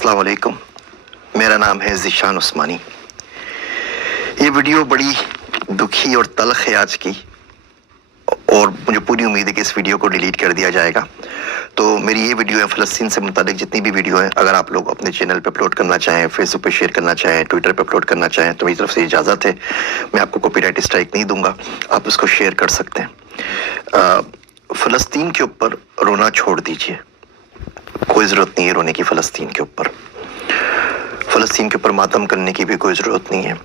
अस्सलाम वालेकुम, मेरा नाम है ज़ीशान उस्मानी। ये वीडियो बड़ी दुखी और तल्ख है आज की, और मुझे पूरी उम्मीद है कि इस वीडियो को डिलीट कर दिया जाएगा। तो मेरी ये वीडियो है फ़लस्तीन से मुतालिक जितनी भी वीडियो है, अगर आप लोग अपने चैनल पे अपलोड करना चाहें, फेसबुक पे शेयर करना चाहें, ट्विटर पे अपलोड करना चाहें, तो मेरी तरफ से इजाज़त है। मैं आपको कॉपीराइट स्ट्राइक नहीं दूंगा, आप उसको शेयर कर सकते हैं। फ़लस्तीन के ऊपर रोना छोड़ दीजिए, कोई ज़रूरत नहीं है रोने की। फ़लस्तीन के ऊपर के ऊपर मातम करने की भी कोई ज़रूरत नहीं है।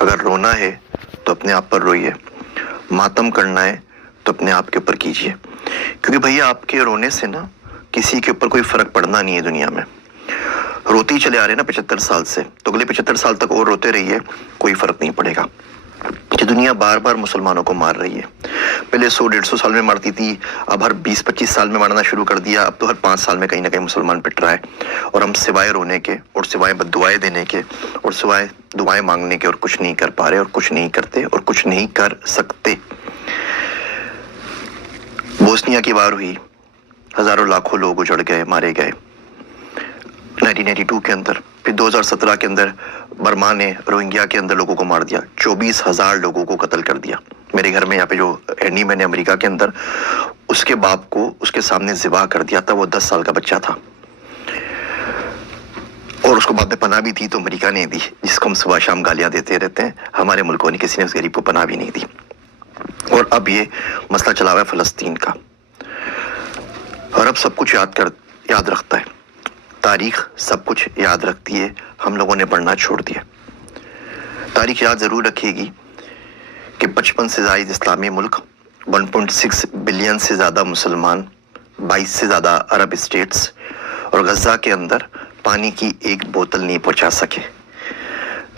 अगर रोना है तो अपने आप पर रोइए, मातम करना है तो अपने आप के ऊपर कीजिए, क्योंकि भैया आपके रोने से ना किसी के ऊपर कोई फ़र्क पड़ना नहीं है दुनिया में। रोते ही चले आ रहे हैं ना 75 साल से, तो अगले 75 साल तक और रोते रहिए, कोई फ़र्क नहीं पड़ेगा। कि दुनिया बार बार मुसलमानों को मार रही है। पहले 100-150 साल में मारती थी, अब हर 20-25 साल में मारना शुरू कर दिया। अब तो हर 5 साल में कहीं ना कहीं मुसलमान पिट रहा है, और हम सिवाय रोने के और सिवाय बद्दुआएं देने के और सिवाय दुआएं मांगने के और कुछ नहीं कर पा रहे, और कुछ नहीं करते और कुछ नहीं कर सकते। बोस्निया की वार हुई, हजारों लाखों लोग उजड़ गए, मारे गए 1982 के अंदर। फिर 2017 के अंदर बर्मा ने रोहिंग्या के अंदर लोगों को मार दिया, 24,000 लोगों को कत्ल कर दिया। मेरे घर में यहाँ पे जो एनी मैंने अमेरिका के अंदर उसके बाप को उसके सामने ज़िबा कर दिया था, वो 10 साल का बच्चा था, और उसको बाद में पनाह भी दी तो अमेरिका ने दी, जिसको हम सुबह शाम गालियां देते रहते हैं। हमारे मुल्कों ने किसी ने उस गरीब को पनाह भी नहीं दी। और अब ये मसला चला हुआ है फ़लस्तीन का, और अब सब कुछ याद रखता है, तारीख सब कुछ याद रखती है। हम लोगों ने पढ़ना छोड़ दिया। तारीख याद ज़रूर रखेगी कि 55 से ज़ायद इस्लामी मुल्क, 1.6 बिलियन से ज़्यादा मुसलमान, 22 से ज़्यादा अरब स्टेट्स, और गज़ा के अंदर पानी की एक बोतल नहीं पहुंचा सके।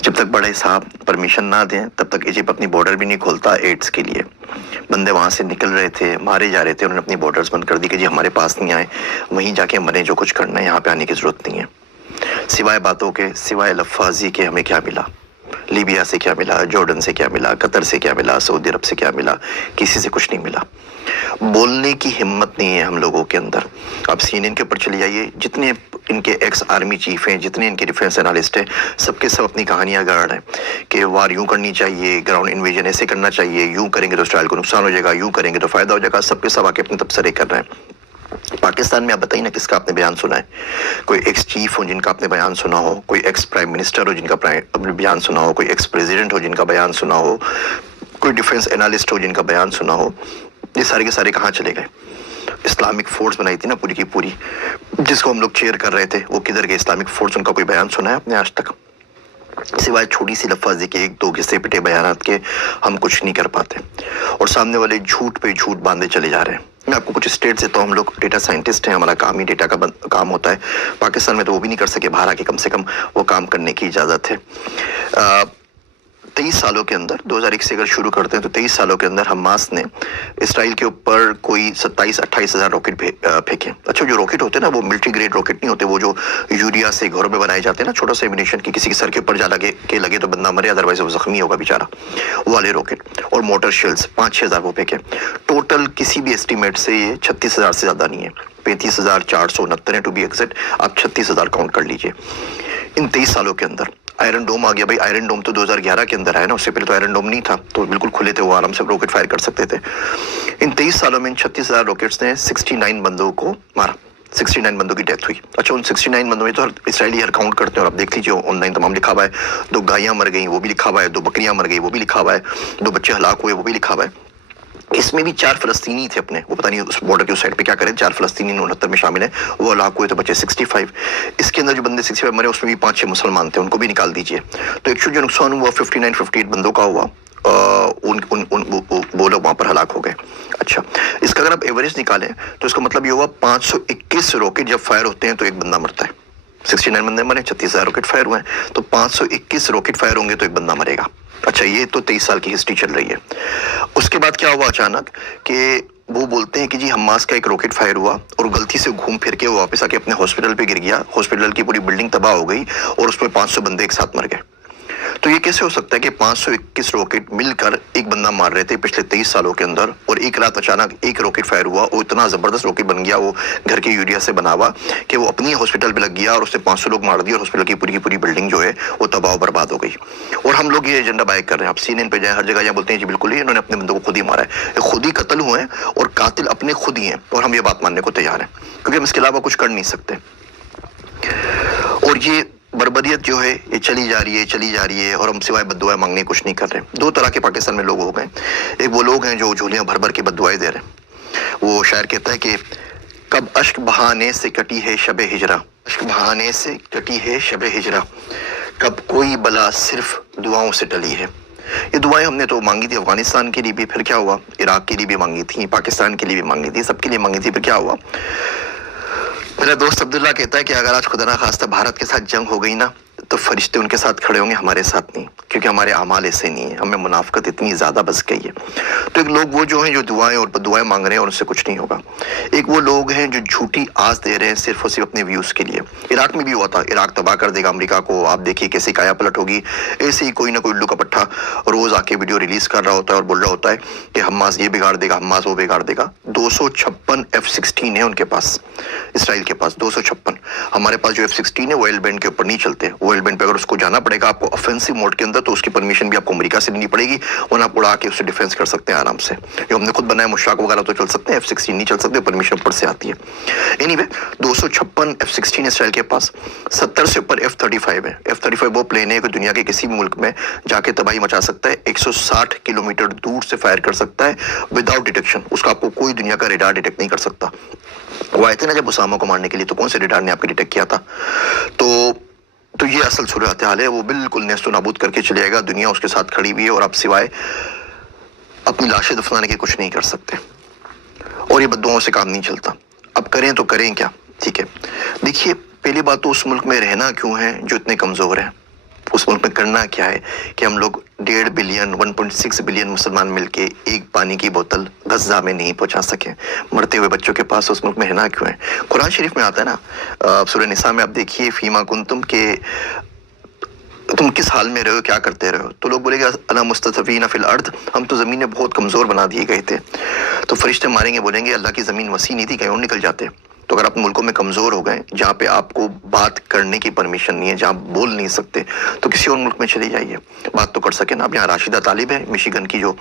जब तक बड़े साहब परमिशन ना दें तब तक इजिप्ट अपनी बॉर्डर भी नहीं खोलता एड्स के लिए। बंदे वहाँ से निकल रहे थे, मारे जा रहे थे, उन्होंने अपनी बॉर्डर्स बंद कर दी कि जी हमारे पास नहीं आए, वहीं जाके मरे, जो कुछ करना है, यहाँ पे आने की ज़रूरत नहीं है। सिवाय बातों के, सिवाय लफ्ज़ी के हमें क्या मिला? लीबिया से क्या मिला? जॉर्डन से क्या मिला? कतर से क्या मिला? सऊदी अरब से क्या मिला? किसी से कुछ नहीं मिला। बोलने की हिम्मत नहीं है हम लोगों के अंदर। आप CNN के ऊपर चले जाइए, जितने इनके एक्स आर्मी चीफ हैं, जितने इनके डिफेंस एनालिस्ट हैं, सबके सब अपनी कहानियां गढ़ रहे हैं कि वार यूं करनी चाहिए, ग्राउंड इन्वेजन ऐसे करना चाहिए, यूं करेंगे तो इसराइल को नुकसान हो जाएगा, यूं करेंगे तो फायदा हो जाएगा। सबके सब आके अपने तबसरे कर रहे हैं। पाकिस्तान में आप बताइए ना, किसका आपने बयान सुना है? कोई एक्स चीफ हो जिनका आपने बयान सुना हो, कोई एक्स प्राइम मिनिस्टर हो जिनका बयान सुना हो, कोई एक्स प्रेसिडेंट हो जिनका बयान सुना हो, कोई डिफेंस एनालिस्ट हो जिनका बयान सुना हो? ये सारे के सारे कहाँ चले गए? इस्लामिक फोर्स बनाई थी ना पूरी की पूरी, जिसको हम लोग चेयर कर रहे थे, वो किधर गए? इस्लामिक फोर्स, उनका कोई बयान सुना है आपने आज तक? सिवाय छोटी सी लफ्ज़ी के, 1-2 घिसे पिटे बयानात के, हम कुछ नहीं कर पाते, और सामने वाले झूठ पे झूठ बांधे चले जा रहे हैं। मैं आपको कुछ स्टेट देता हूँ। हम लोग डेटा साइंटिस्ट हैं, हमारा काम ही डेटा का काम होता है। पाकिस्तान में तो वो भी नहीं कर सके, बाहर आके कम से कम वो काम करने की इजाज़त है। 23 सालों के अंदर, 2001 से अगर शुरू करते हैं तो 23 सालों के अंदर हमास ने इसराइल के ऊपर कोई 27-28 हज़ार रॉकेट फेंके। अच्छा, जो रॉकेट होते हैं ना, वो मिलिट्री ग्रेड रॉकेट नहीं होते, वो जो यूरिया से घरों में बनाए जाते हैं ना, छोटा सा एमिनेशन की किसी के सर के ऊपर जा लगे तो बंदा मरे, अदरवाइज वो जख्मी होगा बेचारा, वो वाले रॉकेट। और मोटर शेल्स 5-6 हज़ार वो फेंके। टोटल किसी भी एस्टीमेट से ये 36 हज़ार से ज़्यादा नहीं है, 35,469 है टू बी एग्जैक्ट। आप 36 हज़ार काउंट कर लीजिए इन 23 सालों के अंदर। आयरन डोम आ गया भाई, आयरन डोम तो 2011 के अंदर आया ना, उससे पहले तो आयरन डोम नहीं था, तो बिल्कुल खुले थे, वो आराम से रॉकेट फायर कर सकते थे। इन 23 सालों में इन 36 हज़ार रॉकेट्स ने 69 बंदों को मारा, 69 बंदों की डेथ हुई। अच्छा, उन 69 बंदों में तो इसराइली हर काउंट करते हैं, और आप देख लीजिए ऑनलाइन तमाम लिखा हुआ है। 2 गायें मर गई वो भी लिखा हुआ है, 2 बकरियां मर गई वो भी लिखा हुआ है, 2 बच्चे हलाक हुए वो भी लिखा हुआ है। इसमें भी 4 फलस्तीनी थे अपने, वो पता नहीं उस बॉर्डर के उस साइड पे क्या करें। 4 फलस्तीनी 69 में शामिल है, वो हलाक हुए तो बचे 65। इसके अंदर जो बंदे 65 मरे, उसमें भी 5-6 मुसलमान थे, उनको भी निकाल दीजिए। तो एक्चुअली जो नुकसान हुआ 59-58 बंदों का हुआ, वो लोग वहाँ पर हलाक हो गए। अच्छा, इसका अगर आप एवरेज निकालें तो इसका मतलब ये हुआ 521 रॉकेट जब फायर होते हैं तो एक बंदा मरता है। 69 बंदे मरे, 36,000 रॉकेट फायर हुए हैं, तो 521 रॉकेट फायर होंगे तो एक बंदा मरेगा। अच्छा, ये तो 23 साल की हिस्ट्री चल रही है। उसके बाद क्या हुआ अचानक कि वो बोलते हैं कि जी हमास का एक रॉकेट फायर हुआ और गलती से घूम फिर के वो वापस आके अपने हॉस्पिटल पे गिर गया, हॉस्पिटल की पूरी बिल्डिंग तबाह हो गई और उसमें 500 बंदे एक साथ मर गए। तो ये कैसे हो सकता है कि 521 रॉकेट मिलकर एक बंदा मार रहे थे पिछले 23 सालों के अंदर, और एक रात अचानक एक रॉकेट फायर हुआ और इतना जबरदस्त रॉकेट बन गया, वो घर के यूरिया से बना हुआ, कि वो अपनी हॉस्पिटल पे लग गया और उसने 500 लोग मार दिए और हॉस्पिटल की पूरी बिल्डिंग जो है वो तबाह बर्बाद हो गई। और हम लोग ये एजेंडा बाइक कर रहे हैं। आप CNN पे जाए, हर जगह बोलते हैं जी बिल्कुल ही इन्होंने अपने बंदों को खुद ही मारा है, खुद ही कत्ल हुए हैं और कातिल अपने खुद ही हैं, और हम ये बात मानने को तैयार हैं क्योंकि हम इसके अलावा कुछ कर नहीं सकते। और ये बर्बरियत जो है ये चली जा रही है और हम सिवाय बद्दुआएं मांगने कुछ नहीं कर रहे। दो तरह के पाकिस्तान में लोग हो गए। एक वो लोग हैं जो झोलियां भर भर के बद्दुआएं दे रहे हैं। वो शायर कहता है कि कब अश्क बहाने से कटी है शब हिजरा, अश्क बहाने से कटी है शब हिजरा, कब कोई बला सिर्फ दुआओं से टली है। ये दुआएं हमने तो मांगी थी अफगानिस्तान के लिए भी, फिर क्या हुआ, इराक के लिए भी मांगी थी, पाकिस्तान के लिए भी मांगी थी, सबके लिए मांगी थी, फिर क्या हुआ। मेरा दोस्त अब्दुल्ला कहता है कि अगर आज खुदा ना खास्ता भारत के साथ जंग हो गई ना, तो फरिश्ते उनके साथ खड़े होंगे, हमारे साथ नहीं, क्योंकि हमारे अमाल ऐसे नहीं है, हमें मुनाफकत इतनी ज़्यादा बस गई है। तो एक लोग वो जो हैं जो दुआएं और बद्दुआएं मांग रहे हैं और उससे कुछ नहीं होगा। एक वो लोग हैं जो झूठी आस दे रहे हैं सिर्फ और सिर्फ अपने व्यूज़ के लिए। इराक में भी हुआ था, इराक तबाह कर देगा अमेरिका को, आप देखिए कैसे काया पलट होगी। ऐसे ही कोई ना कोई उल्लू का पट्टा रोज़ आके वीडियो रिलीज़ कर रहा होता है और बोल रहा होता है कि हमास ये बिगाड़ देगा, हमास वो बिगाड़ देगा। 256 F-16 है उनके पास, इसराइल के पास 256। हमारे पास जो F-16 है वो एल बैंड के ऊपर नहीं चलते। वो एल बैंड पे अगर उसको जाना पड़ेगा आपको ऑफेंसिव मोड के अंदर, तो उसकी परमिशन भी आपको अमेरिका से लेनी पड़ेगी, वरना आप उड़ा के उससे डिफेंस कर सकते हैं आराम से। जो हमने खुद बनाया मुशाक वगैरह तो चल सकते हैं, F-16 नहीं चल सकते, परमिशन ऊपर से आती है। एनीवे 256 F-16 इसराइल के पास, 70 से ऊपर F-35 है। F-35 वो प्लेन है कि दुनिया के किसी भी मुल्क में जाके तबाही मचा सकता है, 160 किलोमीटर दूर से फायर कर सकता है विदाउट डिटेक्शन। उसका आपको कोई दुनिया का रेडार डिटेक्ट नहीं कर सकता। वो आए थे ना जब उसामा को मारने के लिए, तो कौन से रेडार ने आपको डिटेक्ट किया था? तो ये असल सूरत हाल है। वो बिल्कुल नेस्तो नाबूद करके चले जाएगा, दुनिया उसके साथ खड़ी हुई है और आप सिवाय अपनी लाशें दफनाने के कुछ नहीं कर सकते। और ये बद्दुआओं से काम नहीं चलता। अब करें तो करें क्या? ठीक है, देखिए पहली बात तो उस मुल्क में रहना क्यों है जो इतने कमज़ोर हैं। उस मुल्क में करना क्या है कि हम लोग 1.5 बिलियन 1.6 बिलियन मुसलमान मिलके एक पानी की बोतल गज़ा में नहीं पहुंचा सके। मरते हुए बच्चों के पास उस मुल्क में रहना क्यों है? कुरान शरीफ में आता है ना, सूरह निसा में आप देखिए, फीमा कुंतुम के तुम किस हाल में रहे हो, क्या करते रहे हो? तो लोग बोलेंगे अना मुस्तफ़ीना फिल अर्द, हम तो ज़मीन में बहुत कमज़ोर बना दिए गए थे। तो फरिश्ते मारेंगे, बोलेंगे अल्लाह की ज़मीन वसी नहीं थी, कहीं और निकल जाते। तो अगर आप मुल्कों में कमज़ोर हो गए जहाँ पे आपको बात करने की परमिशन नहीं है, जहाँ बोल नहीं सकते, तो किसी और मुल्क में चले जाइए, बात तो कर सके ना। अब यहाँ राशिदा तालिब है, मिशिगन की जो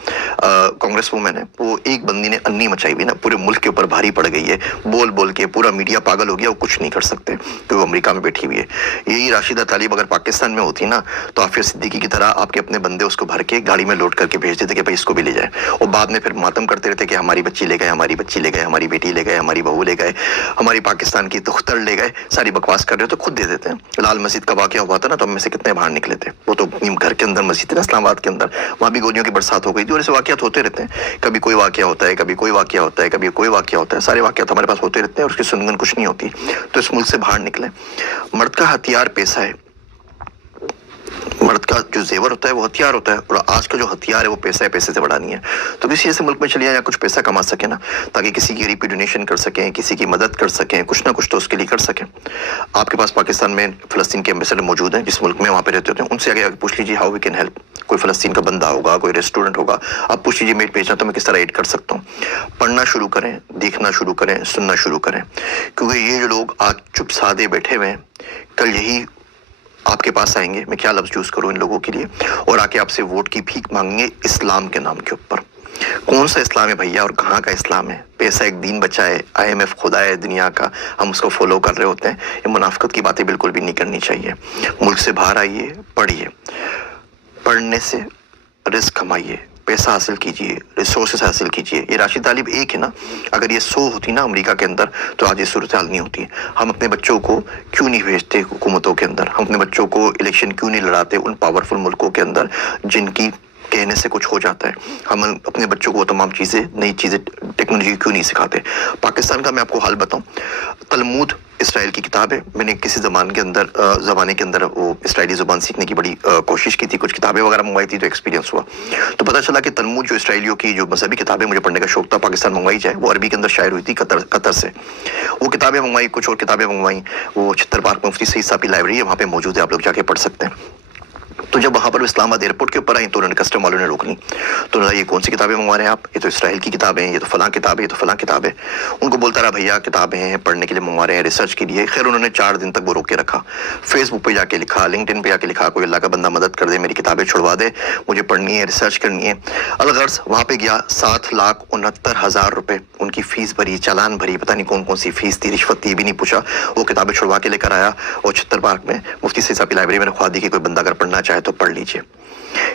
कांग्रेस वूमेन है, वो एक बंदी ने अन्नी मचाई हुई ना, पूरे मुल्क के ऊपर भारी पड़ गई है, बोल बोल के पूरा मीडिया पागल हो गया, वो कुछ नहीं कर सकते क्योंकि वो अमेरिका में बैठी हुई है। यही राशिदा तालिब अगर पाकिस्तान में होती ना, तो आफिया सिद्दीकी की तरह आपके अपने बंदे उसको भर के गाड़ी में लोड करके भेज देते कि भाई इसको भी ले जाए, और बाद में फिर मातम करते रहते कि हमारी बच्ची ले गए, हमारी बच्ची ले गए, हमारी बेटी ले गए, हमारी बहू ले गए, हमारी पाकिस्तान की दुख्तर ले गए, सारी बकवास कर रहे हो तो खुद दे देते हैं। लाल मस्जिद का वाकया हुआ था ना, तो हम में से कितने बाहर निकले थे। वो तो घर के अंदर मस्जिद है ना, इस्लामाबाद के अंदर, वहाँ भी गोलियों की बरसात हो गई थी। और ऐसे वाकयात होते रहते हैं, कभी कोई वाकया होता है, कभी कोई वाकया होता है, कभी कोई वाकया होता है, सारे वाकयात हमारे पास होते रहते हैं और उसकी सुनगन कुछ नहीं होती। तो इस मुल्क से बाहर निकले। मर्द का हथियार पैसा है, मर्द का जो जेवर होता है वो हथियार होता है, और आज का जो हथियार है वो पैसा है, पैसे से बड़ा नहीं है। तो किसी ऐसे मुल्क में चलिए या कुछ पैसा कमा सके ना, ताकि किसी की गरीब की डोनेशन कर सकें, किसी की मदद कर सकें, कुछ ना कुछ तो उसके लिए कर सकें। आपके पास पाकिस्तान में फ़लस्तीन के एम्बेसडर मौजूद हैं, जिस मुल्क में वहाँ पे रहते होते हैं, उनसे आगे पूछ लीजिए हाउ वी कैन हेल्प। कोई फ़लस्तीन का बंदा होगा, कोई रेस्टोरेंट होगा, आप पूछ लीजिए मेट भेजना तो मैं किस तरह एड कर सकता हूँ। पढ़ना शुरू करें, देखना शुरू करें, सुनना शुरू करें, क्योंकि ये जो लोग आज चुप सादे बैठे हुए हैं, कल यही आपके पास आएंगे, मैं क्या लफ्ज़ यूज़ करूँ इन लोगों के लिए, और आके आपसे वोट की भीख मांगेंगे इस्लाम के नाम के ऊपर। कौन सा इस्लाम है भैया और कहाँ का इस्लाम है? पैसा एक दीन बचा है, IMF खुदा है दुनिया का, हम उसको फॉलो कर रहे होते हैं। ये मुनाफिकत की बातें बिल्कुल भी नहीं करनी चाहिए। मुल्क से बाहर आइए, पढ़िए, पढ़ने से रिस्क कमाइए, पैसा हासिल कीजिए, रिसोर्सेज हासिल कीजिए। ये राशिद तालिब एक है ना, अगर ये 100 होती ना अमेरिका के अंदर, तो आज ये सूरत हाल नहीं होती। हम अपने बच्चों को क्यों नहीं भेजते हुकूमतों के अंदर? हम अपने बच्चों को इलेक्शन क्यों नहीं लड़ाते उन पावरफुल मुल्कों के अंदर जिनकी कहने से कुछ हो जाता है? हम अपने बच्चों को वो तमाम चीज़ें, नई चीज़ें, टेक्नोलॉजी क्यों नहीं सिखाते? पाकिस्तान का मैं आपको हाल बताऊं, तलमूद इसराइल की किताब है। मैंने किसी ज़माने के अंदर वो इसराइली ज़ुबान सीखने की बड़ी कोशिश की थी, कुछ किताबें वगैरह मंगवाई थी, तो एक्सपीरियंस हुआ, तो पता चला कि तलमूद जो इसराइलियों की जो मजहबी किताबें मुझे पढ़ने का शौक था, पाकिस्तान मंगवाई जाए, वो अरबी के अंदर शायर हुई थी कतर से। वो किताबें मंगवाई, कुछ और किताबें मंगवाई, वो छित्तर पार्क मुफ्ती सईद साहब की लाइब्रेरी है, वहाँ पर मौजूद है, आप लोग जाके पढ़ सकते हैं। तो जब वहाँ पर इस्लाम आबाद एयरपोर्ट के ऊपर आई तो उन्होंने कस्टम वालों ने रोक ली। तो उन्होंने ये कौन सी किताबें मंगवा रहे हैं आप, ये तो इसराइल की किताबें हैं, ये तो फलां किताबें, ये तो फलां किताबें। उनको बोलता रहा भैया किताबें हैं, पढ़ने के लिए मंगवा रहे हैं, रिसर्च के लिए। खैर उन्होंने 4 दिन तक वो रोक के रखा। फेसबुक पे जाके लिखा, लिंक्डइन पे जाके लिखा, कोई अल्लाह का बंदा मदद कर दे, मेरी किताबें छुड़वा दे, मुझे पढ़नी है, रिसर्च करनी है। अलगर्ज वहाँ पे गया, 7,69,000 रुपए उनकी फीस भरी, चालान भरी, पता नहीं कौन कौन सी फीस थी, रिश्वत थी, ये भी नहीं पूछा। वो किताबें छुड़वा के लेकर आया और छत्तर पार्क में मुफ्ती सईद साहब की लाइब्रेरी में रखवा दी कि कोई बंदा अगर पढ़ना चाहे तो पढ़ लीजिए।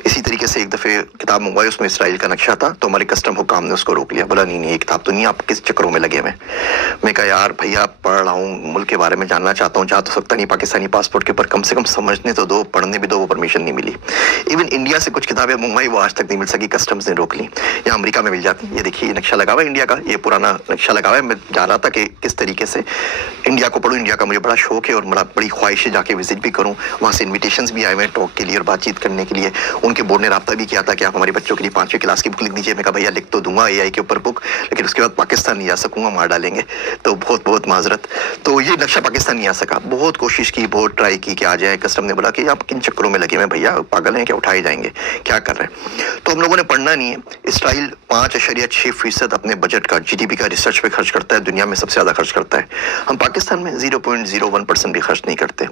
इसी तरीके से एक दफे किताब मंगवाई, उसमें इसराइल का नक्शा था, तो हमारे कस्टम हुकाम ने उसको रोक लिया। बोला नहीं नहीं ये किताब तो नहीं, आप किस चक्करों में लगे हुए। मैं कहा यार भैया पढ़ रहा हूँ, मुल्क के बारे में जानना चाहता हूँ, जा तो सकता नहीं पाकिस्तानी पासपोर्ट के ऊपर, कम से कम समझने तो दो, पढ़ने भी दो। वो परमिशन नहीं मिली। इवन इंडिया से कुछ किताबें मंगवाई, वो आज तक नहीं मिल सकी, कस्टम्स ने रोक ली। यहाँ अमेरिका में मिल जाती। ये देखिए ये नक्शा लगा हुआ है इंडिया का, ये पुराना नक्शा लगा हुआ है। मैं जा रहा था कि किस तरीके से इंडिया को पढ़ूँ, इंडिया का मुझे बड़ा शौक है और बड़ी ख्वाहिश है जाके विजिट भी करूँ। वहाँ से इन्विटेशंस भी आए हुए हैं टॉक के लिए और बातचीत करने के लिए। उनके बोर्ड ने राब्ता भी किया था कि आप हमारे बच्चों के लिए 5वीं क्लास की बुक लिख दीजिए। मैं कहा भैया लिख तो दूंगा AI के ऊपर बुक, लेकिन उसके बाद पाकिस्तान नहीं जा सकूंगा, मार डालेंगे, तो बहुत बहुत माजरत। तो ये नक्शा पाकिस्तान नहीं आ सका। बहुत कोशिश की, बहुत ट्राई की कि आ जाए। कस्टम ने बोला कि आप किन चक्करों में लगे हुए भैया, पागल हैं क्या, उठाए जाएंगे, क्या कर रहे हैं। तो हम लोगों ने पढ़ना नहीं है। इसराइल 5.6% अपने बजट का, GDP का रिसर्च पे खर्च करता है, दुनिया में सबसे ज्यादा खर्च करता है। हम पाकिस्तान में 0.01% भी खर्च नहीं करते।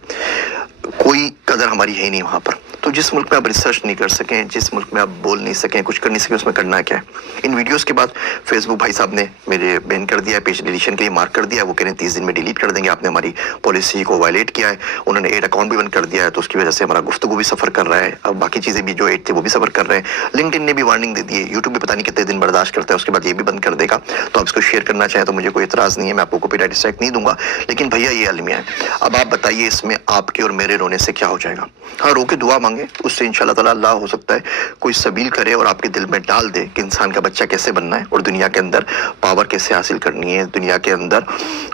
कोई कदर हमारी है ही नहीं वहाँ पर। तो जिस मुल्क में आप रिसर्च नहीं कर सकें, जिस मुल्क में आप बोल नहीं सकें, कुछ कर नहीं सकें, उसमें करना क्या है। इन वीडियोस के बाद फेसबुक भाई साहब ने मेरे बैन कर दिया है, पेज डिलीशन के लिए मार्क कर दिया है। वो कह रहे हैं 30 दिन में डिलीट कर देंगे, आपने हमारी पॉलिसी को वायलेट किया है। उन्होंने एड अकाउंट भी बंद कर दिया है, तो उसकी वजह से हमारा गुफ्तगू भी सफ़र कर रहा है। अब बाकी चीज़ें भी जो एड थे वो भी सफ़र कर रहे हैं। लिंक्डइन ने भी वार्निंग दे दी है। यूट्यूब भी पता नहीं कितने दिन बर्दाश्त करता है, उसके बाद ये भी बंद कर देगा। तो आप इसको शेयर करना चाहें तो मुझे कोई एतराज़ नहीं है, मैं आपको कॉपीराइट स्ट्राइक नहीं दूंगा। लेकिन भैया ये अलमिया है। अब आप बताइए इसमें आपके और मेरे रोने से क्या हो जाएगा। हाँ रो के दुआ मांगे, उससे इंशाल्लाह ताला अल्लाह हो सकता है कोई सबील करे और आपके दिल में डाल दे कि इंसान का बच्चा कैसे बनना है और दुनिया के अंदर पावर कैसे हासिल करनी है, दुनिया के अंदर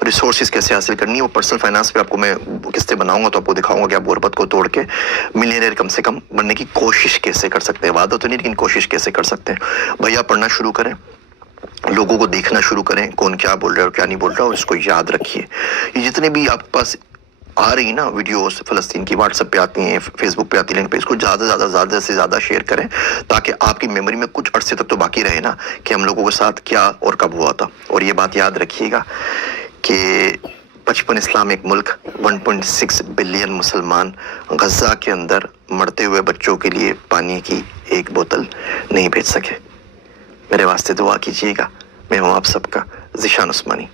रिसोर्सेज कैसे हासिल करनी है। वो पर्सनल फाइनेंस पे आपको मैं किस्तें बनाऊंगा तो आपको दिखाऊंगा कि आप गुर्बत को तोड़ के मिलियनेयर कम से कम बनने की कोशिश कैसे कर सकते हैं। वादा तो नहीं, लेकिन कोशिश कैसे कर सकते हैं। भैया पढ़ना शुरू करें, लोगों को देखना शुरू करें, कौन क्या बोल रहा है और क्या नहीं बोल रहा, और इसको याद रखिए। ये जितने भी आपके पास आ रही ना वीडियोस फ़लस्तीन की, व्हाट्सएप पे आती हैं, फेसबुक पे आती हैं, पे इसको ज़्यादा से ज़्यादा शेयर करें, ताकि आपकी मेमोरी में कुछ अरसे तक तो बाकी रहे ना कि हम लोगों के साथ क्या और कब हुआ था। और ये बात याद रखिएगा कि 55 इस्लामिक मुल्क, 1.6 बिलियन मुसलमान गज़ा के अंदर मरते हुए बच्चों के लिए पानी की एक बोतल नहीं भेज सके। मेरे वास्ते दुआ कीजिएगा। मैं हूँ आप सबका ज़ीशान उस्मानी।